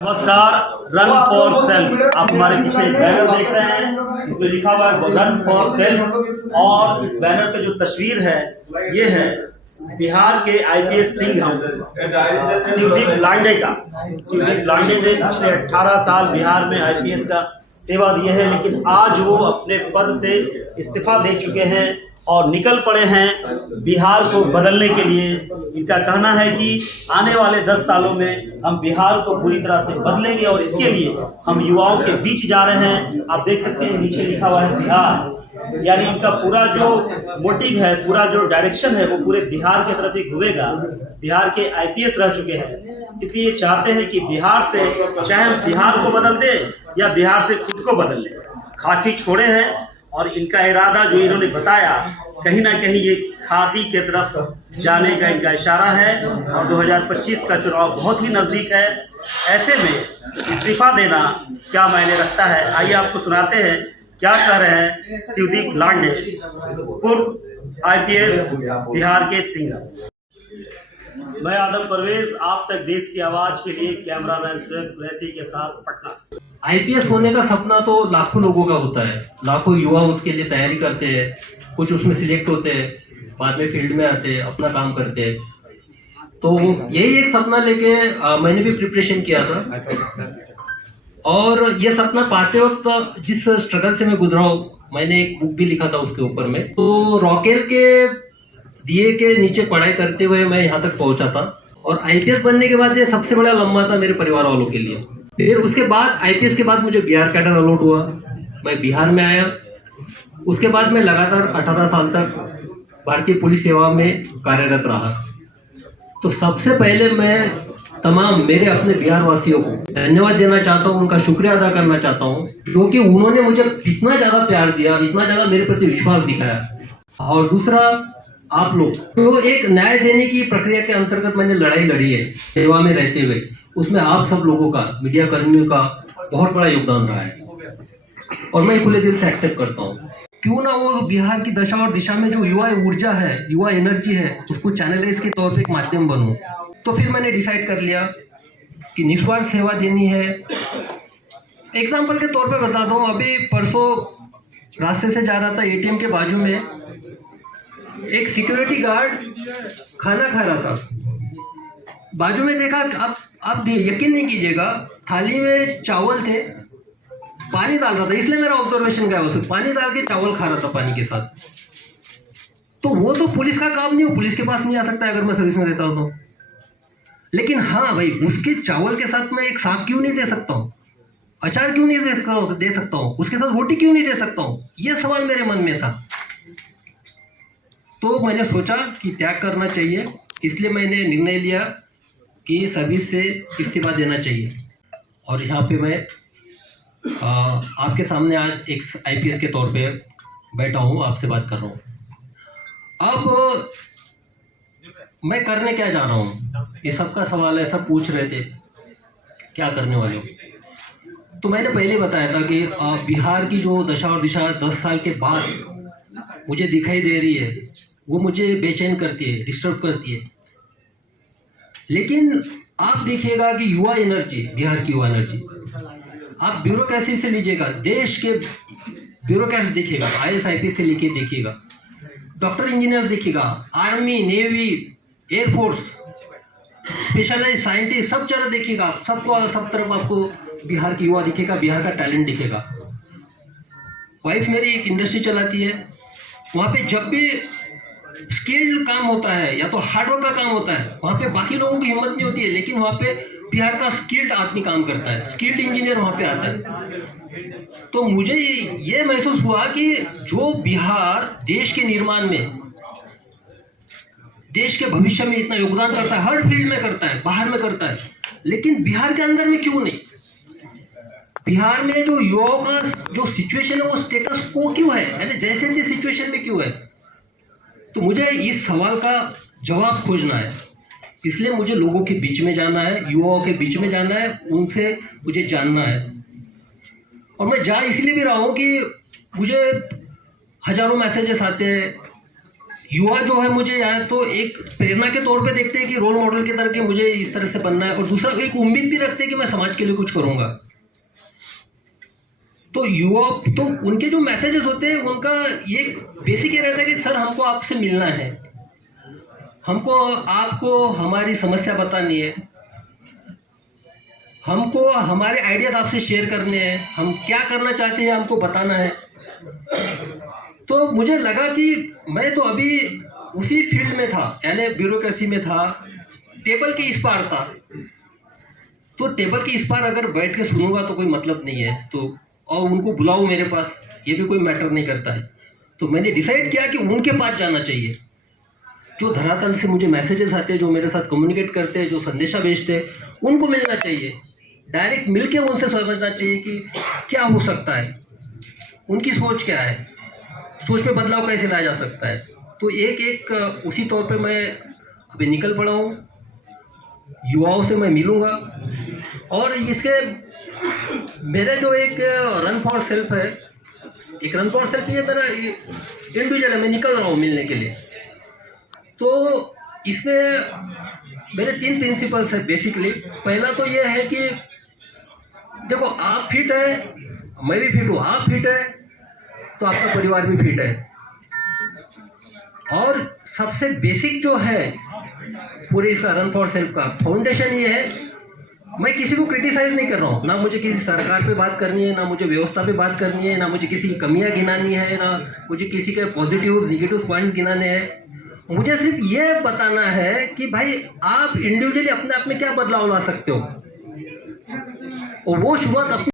नमस्कार। Run for self, आप हमारे पीछे एक बैनर देख रहे हैं, इसमें लिखा हुआ है रन फॉर सेल्फ। और इस बैनर पे जो तस्वीर है ये है बिहार के आईपीएस सिंह शिवदीप लांडे का। शिवदीप लांडे ने पिछले 18 साल बिहार में आईपीएस का सेवा दिए हैं, लेकिन आज वो अपने पद से इस्तीफा दे चुके हैं और निकल पड़े हैं बिहार को बदलने के लिए। इनका कहना है कि आने वाले 10 सालों में हम बिहार को पूरी तरह से बदलेंगे और इसके लिए हम युवाओं के बीच जा रहे हैं। आप देख सकते हैं नीचे लिखा हुआ है बिहार, यानी इनका पूरा जो मोटिव है, पूरा जो डायरेक्शन है वो पूरे बिहार की तरफ ही घूमेगा। बिहार के आईपीएस रह चुके हैं, इसलिए चाहते हैं कि बिहार से चाहे हम बिहार को बदल दें या बिहार से खुद को बदल लें। खाकी छोड़े हैं और इनका इरादा जो इन्होंने बताया कहीं ना कहीं ये खादी के तरफ जाने का इनका इशारा है। और 2025 का चुनाव बहुत ही नज़दीक है, ऐसे में इस्तीफा देना क्या मायने रखता है, आइए आपको सुनाते हैं क्या कह रहे हैं शिवदीप लांडे, पूर्व आईपीएस बिहार के सिंह। मैं आदम परवेज, आप तक देश की आवाज के लिए कैमरामैन सुहेब कुरैशी के साथ पटना से। आईपीएस होने का सपना तो लाखों लोगों का होता है, लाखों युवा उसके लिए तैयारी करते हैं, कुछ उसमें सिलेक्ट होते हैं, बाद में फील्ड में आते हैं, अपना काम करते हैं। तो यही एक सपना लेके मैंने भी प्रिपरेशन किया था और ये सपना पाते वक्त जिस स्ट्रगल से मैं गुजरा हूँ, मैंने एक बुक भी लिखा था उसके ऊपर में। तो रॉकेल के डीए के नीचे पढ़ाई करते हुए मैं यहाँ तक पहुंचा था और आईपीएस बनने के बाद ये सबसे बड़ा लम्हा था मेरे परिवार वालों के लिए। फिर उसके बाद आईपीएस के बाद मुझे बिहार कैडर अलॉट हुआ, मैं बिहार में आया। उसके बाद मैं लगातार 18 साल तक भारतीय पुलिस सेवा में कार्यरत रहा। तो सबसे पहले मैं तमाम मेरे अपने बिहार वासियों को धन्यवाद देना चाहता हूँ, उनका शुक्रिया अदा करना चाहता हूँ, क्योंकि उन्होंने मुझे इतना ज़्यादा प्यार दिया, इतना ज़्यादा मेरे प्रति विश्वास दिखाया। और दूसरा, आप लोग तो एक न्याय देने की प्रक्रिया के अंतर्गत मैंने लड़ाई लड़ी है सेवा में रहते हुए, उसमें आप सब लोगों का, मीडिया कर्मियों का बहुत बड़ा योगदान रहा है और मैं खुले दिल से एक्सेप्ट करता हूँ। क्यों ना वो बिहार की दशा और दिशा में जो युवा ऊर्जा है, युवा एनर्जी है, उसको चैनलाइज के तौर पे एक माध्यम बनूं। तो फिर मैंने डिसाइड कर लिया कि निस्वार्थ सेवा देनी है। एग्जाम्पल के तौर पे बता दूं, अभी परसों रास्ते से जा रहा था, एटीएम के बाजू में एक सिक्योरिटी गार्ड खाना खा रहा था। बाजू में देखा, आप यकीन नहीं कीजिएगा, थाली में चावल थे, पानी डाल रहा था, इसलिए मेरा ऑब्जर्वेशन क्या है, उसमें पानी डाल के चावल खा रहा था पानी के साथ। तो वो तो पुलिस का काम नहीं हो, पुलिस के पास नहीं आ सकता अगर मैं सर्विस में रहता हूं तो। लेकिन हाँ भाई, उसके चावल के साथ मैं एक साग क्यों नहीं दे सकता हूँ, अचार क्यों नहीं दे सकता हूँ, उसके साथ रोटी क्यों नहीं दे सकता हूँ, ये सवाल मेरे मन में था। तो मैंने सोचा कि त्याग करना चाहिए, इसलिए मैंने निर्णय लिया कि सर्विस से इस्तीफा देना चाहिए। और यहाँ पे मैं आपके सामने आज एक आईपीएस के तौर पे बैठा हूँ, आपसे बात कर रहा हूँ। अब मैं करने क्या जा रहा हूँ, ये सबका सवाल है, सब पूछ रहे थे क्या करने वाले हो। तो मैंने पहले बताया था कि बिहार की जो दशा और दिशा 10 साल के बाद मुझे दिखाई दे रही है, वो मुझे बेचैन करती है, डिस्टर्ब करती है। लेकिन आप देखिएगा कि युवा एनर्जी, बिहार की युवा एनर्जी, आप ब्यूरोक्रेसी से लीजिएगा, देश के ब्यूरोक्रेट्स देखिएगा, आईएएस आईपीएस से लेके देखिएगा, डॉक्टर इंजीनियर देखिएगा, army, navy, air force, specialise scientist, सब जगह देखिएगा, सबको सब तरफ आपको बिहार की युवा दिखेगा, बिहार का टैलेंट दिखेगा। वाइफ मेरी एक इंडस्ट्री चलाती है, वहाँ पे जब भी स्किल्ड काम होता है या तो हार्डवर्क का काम होता है, वहाँ पे बाकी लोगों की हिम्मत नहीं होती है, लेकिन वहाँ पे बिहार का स्किल्ड आदमी काम करता है, स्किल्ड इंजीनियर वहाँ पे आता है। तो मुझे ये महसूस हुआ कि जो बिहार देश के निर्माण में, देश के भविष्य में इतना योगदान करता है, हर फील्ड में करता है, बाहर में करता है, लेकिन बिहार के अंदर में क्यों नहीं? बिहार में जो युवाओं का जो सिचुएशन है वो स्टेटस को क्यों है, यानी जैसे जैसे सिचुएशन में क्यों है? तो मुझे इस सवाल का जवाब खोजना है, इसलिए मुझे लोगों के बीच में जाना है, युवाओं के बीच में जाना है, उनसे मुझे जानना है। और मैं जा इसलिए भी रहा हूँ कि मुझे हजारों मैसेजेस आते हैं, युवा जो है मुझे या तो एक प्रेरणा के तौर पे देखते हैं कि रोल मॉडल के तरह के मुझे इस तरह से बनना है, और दूसरा एक उम्मीद भी रखते हैं कि मैं समाज के लिए कुछ करूंगा। तो युवा तो उनके जो मैसेजेस होते हैं उनका ये बेसिक ये रहता है कि सर हमको आपसे मिलना है, हमको आपको हमारी समस्या बतानी है, हमको हमारे आइडियाज आपसे शेयर करने हैं, हम क्या करना चाहते हैं हमको बताना है। तो मुझे लगा कि मैं तो अभी उसी फील्ड में था, यानी ब्यूरोक्रेसी में था, टेबल के इस पार था। तो टेबल के इस पार अगर बैठ के सुनूंगा तो कोई मतलब नहीं है, तो और उनको बुलाऊं मेरे पास, ये भी कोई मैटर नहीं करता है। तो मैंने डिसाइड किया कि उनके पास जाना चाहिए, जो धरातल से मुझे मैसेजेस आते हैं, जो मेरे साथ कम्युनिकेट करते हैं, जो संदेशा भेजते हैं, उनको मिलना चाहिए, डायरेक्ट मिलके उनसे समझना चाहिए कि क्या हो सकता है, उनकी सोच क्या है, सोच में बदलाव कैसे लाया जा सकता है। तो एक एक उसी तौर पे मैं अभी निकल पड़ा हूँ, युवाओं से मैं मिलूँगा। और इसके मेरे जो एक रन फॉर सेल्फ है, एक रन फॉर सेल्फ ये मेरा इंडिविजुअल है, मैं निकल रहा हूँ मिलने के लिए। तो इसमें मेरे 3 प्रिंसिपल्स है बेसिकली। पहला तो ये है कि देखो आप फिट है, मैं भी फिट हूँ, आप फिट है तो आपका परिवार भी फिट है। और सबसे बेसिक जो है पूरे इसका रन फॉर सेल्फ का फाउंडेशन ये है, मैं किसी को क्रिटिसाइज नहीं कर रहा हूँ, ना मुझे किसी सरकार पे बात करनी है, ना मुझे व्यवस्था पे बात करनी है, ना मुझे किसी की कमियां गिनानी है, ना मुझे किसी के पॉजिटिव नेगेटिव पॉइंट्स गिनाने हैं। मुझे सिर्फ ये बताना है कि भाई आप इंडिविजुअली अपने आप में क्या बदलाव ला सकते हो, और वो शुरुआत अपनी